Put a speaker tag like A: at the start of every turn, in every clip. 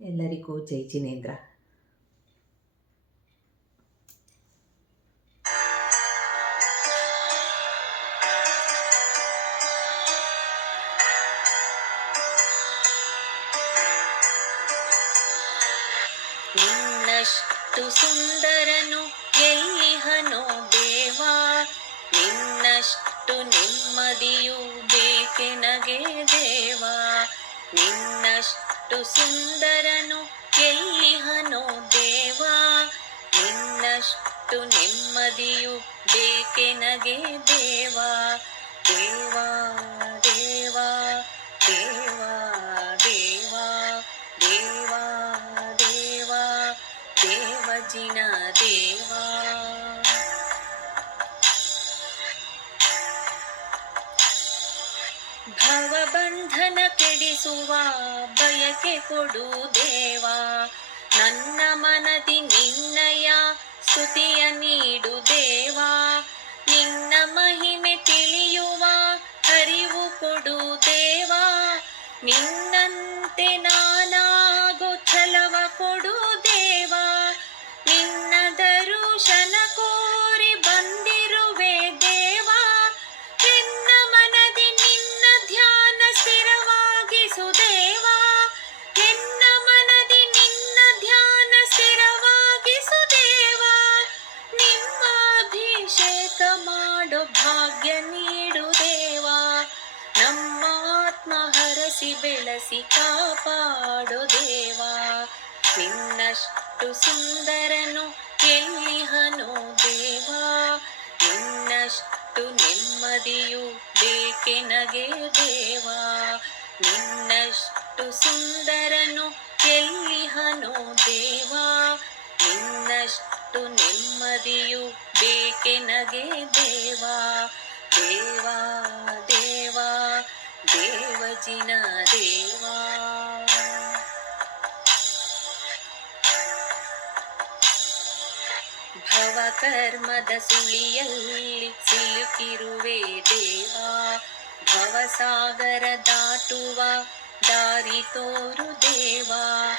A: ಎಲ್ಲರಿಗೂ ಜೈ ಜಿನೇಂದ್ರ.
B: ನಿನ್ನಷ್ಟು ಸುಂದರನು ಎಲ್ಲಿಹನೋ ದೇವಾ ನಿನ್ನಷ್ಟು ನೆಮ್ಮದಿಯು ಬೇಕೆನಗೆ ದೇವಾ ನಿನ್ನಷ್ಟು ಸುಂದರನು ಎಲ್ಲಿಹನೋ ದೇವಾ? ನಿನ್ನಷ್ಟು ನೆಮ್ಮದಿಯು ಬೇಕೆನಗೆ ದೇವಾ? ದೇವಾ ಭವಬಂಧನ ಕೆಡಿಸುವ ಬಯಕೆ ಕೊಡು ದೇವಾ. ನನ್ನ ಮನದಿ ನಿನ್ನಯ ಸ್ತುತಿಯ ನೀಡು ದೇವಾ. ನಿನ್ನ ಮಹಿಮೆ ತಿಳಿಯುವ ಅರಿವು ಕೊಡು ದೇವಾ. ನಿನ್ನಂತೆ ಹರಸಿ ಬೆಳೆಸಿ ಕಾಪಾಡೋ ದೇವಾ. ನಿನ್ನಷ್ಟು ಸುಂದರನು ಎಲ್ಲಿಹನೋ ದೇವಾ. ನಿನ್ನಷ್ಟು ನೆಮ್ಮದಿಯು ಬೇಕೆನಗೆ ದೇವಾ. ನಿನ್ನಷ್ಟು ಸುಂದರನು ಎಲ್ಲಿಹನೋ ದೇವಾ. ನಿನ್ನಷ್ಟು ನೆಮ್ಮದಿಯು ಬೇಕೆನಗೆ ದೇವಾ. ದೇವಾ ದೇವಜಿನ ದೇವಾ. ಭವಕರ್ಮದ ಸುಳಿಯಲ್ಲಿ ಸಿಲುಕಿರುವೆ ದೇವಾ. ಭವಸಾಗರ ದಾಟುವ ದಾರಿ ತೋರು ದೇವಾ.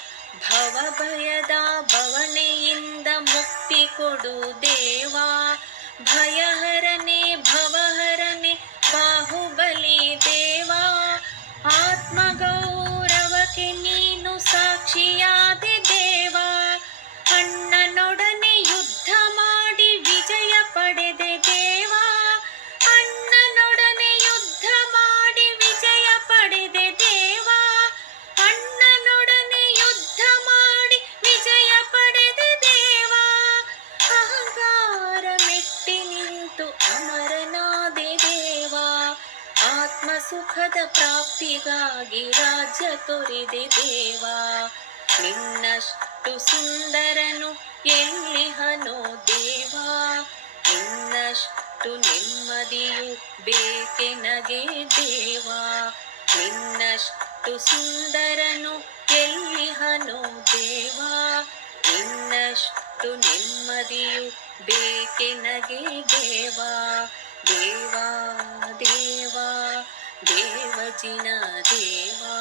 B: ಭವ ಭಯದ ಭವನೆಯಿಂದ ಮುಕ್ತಿ ಕೊಡು ದೇವಾ. ಭಯಹರನೆ ಭವಹರನೆ ಬಾಹುಬಲಿ ದೇವಾ. ಆತ್ಮಗೌರವಕ್ಕೆ ನೀನು ಸಾಕ್ಷಿಯಾದ ದೇವ. ಅಣ್ಣನೊಡನೆ ಯುದ್ಧ ಮಾಡಿ ವಿಜಯ ಪಡೆದೆ ದೇವ. ಅಣ್ಣನೊಡನೆ ಯುದ್ಧ ಮಾಡಿ ವಿಜಯ ಪಡೆದೆ ದೇವ. ಅಣ್ಣನೊಡನೆ ಯುದ್ಧ ಮಾಡಿ ವಿಜಯ ಪಡೆದೆ ದೇವ. ಅಹಂಕಾರ ಮೆಟ್ಟಿ ನಿಂತು ಅಮರನಾದೆ ದೇವ. ಆತ್ಮ ಸುಖದ ಪ್ರಾಪ್ತಿಗಾಗಿ ರಾಜ್ಯ ತೊರೆದೆ ದೇವಾ. ನಿನ್ನಷ್ಟು ಸುಂದರನು ಎಲ್ಲಿಹನೋ ದೇವಾ. ನಿನ್ನಷ್ಟು ನೆಮ್ಮದಿಯು ಬೇಕೆನಗೆ ದೇವಾ. ನಿನ್ನಷ್ಟು ಸುಂದರನು ಎಲ್ಲಿಹನೋ ದೇವಾ. ನಿನ್ನಷ್ಟು ನೆಮ್ಮದಿಯು ಬೇಕೆನಗೆ ದೇವಾ. ದೇವಾ ದೇವಾ. ದೇವಜಿನ ದೇವಾ.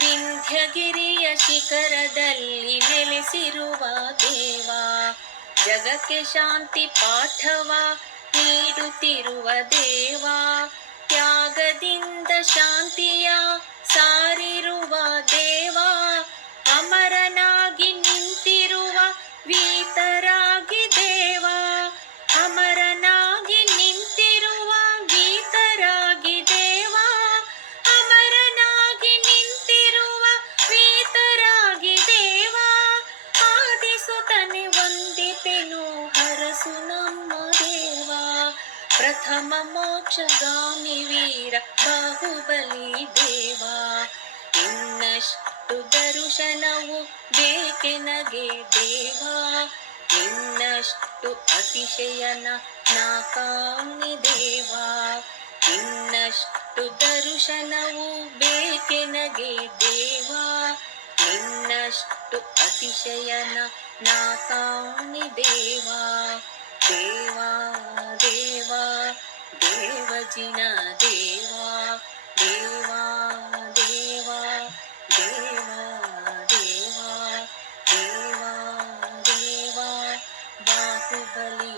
B: ವಿಂಧ್ಯಗಿರಿಯ ಶಿಖರದಲ್ಲಿ ನೆಲೆಸಿರುವ ದೇವಾ, ಜಗಕ್ಕೆ ಶಾಂತಿ ಪಾಠವ ನೀಡುತ್ತಿರುವ ದೇವಾ, ತ್ಯಾಗದಿಂದ ಶಾಂತಿಯ ಸಾರಿರುವ ದೇವಾ ಅಮರನಾಗಿ ಪ್ರಥಮ ಮೋಕ್ಷಗಾಮಿ ವೀರ ಬಾಹುಬಲಿ ದೇವಾ, ಇನ್ನಷ್ಟು ದರುಶನವು ಬೇಕೆನಗೆ ದೇವಾ ನಿನ್ನಷ್ಟು ಅತಿಶಯನ ನಾಕಾಮಿ ದೇವಾ ನಿನ್ನಷ್ಟು ದರುಶನವು ಬೇಕೆನಗೆ ದೇವಾ ನಿನ್ನಷ್ಟು ಅತಿಶಯನ ನಾಕಾಮಿ ದೇವಾ. ದೇವಾ ದೇವಾ ದೇವಜಿನ ದೇವಾ ದೇವಾ ದೇವಾ ದೇವಾ ದೇವಾ ದೇವಾ ದೇವಾ ಬಾಹುಬಲಿ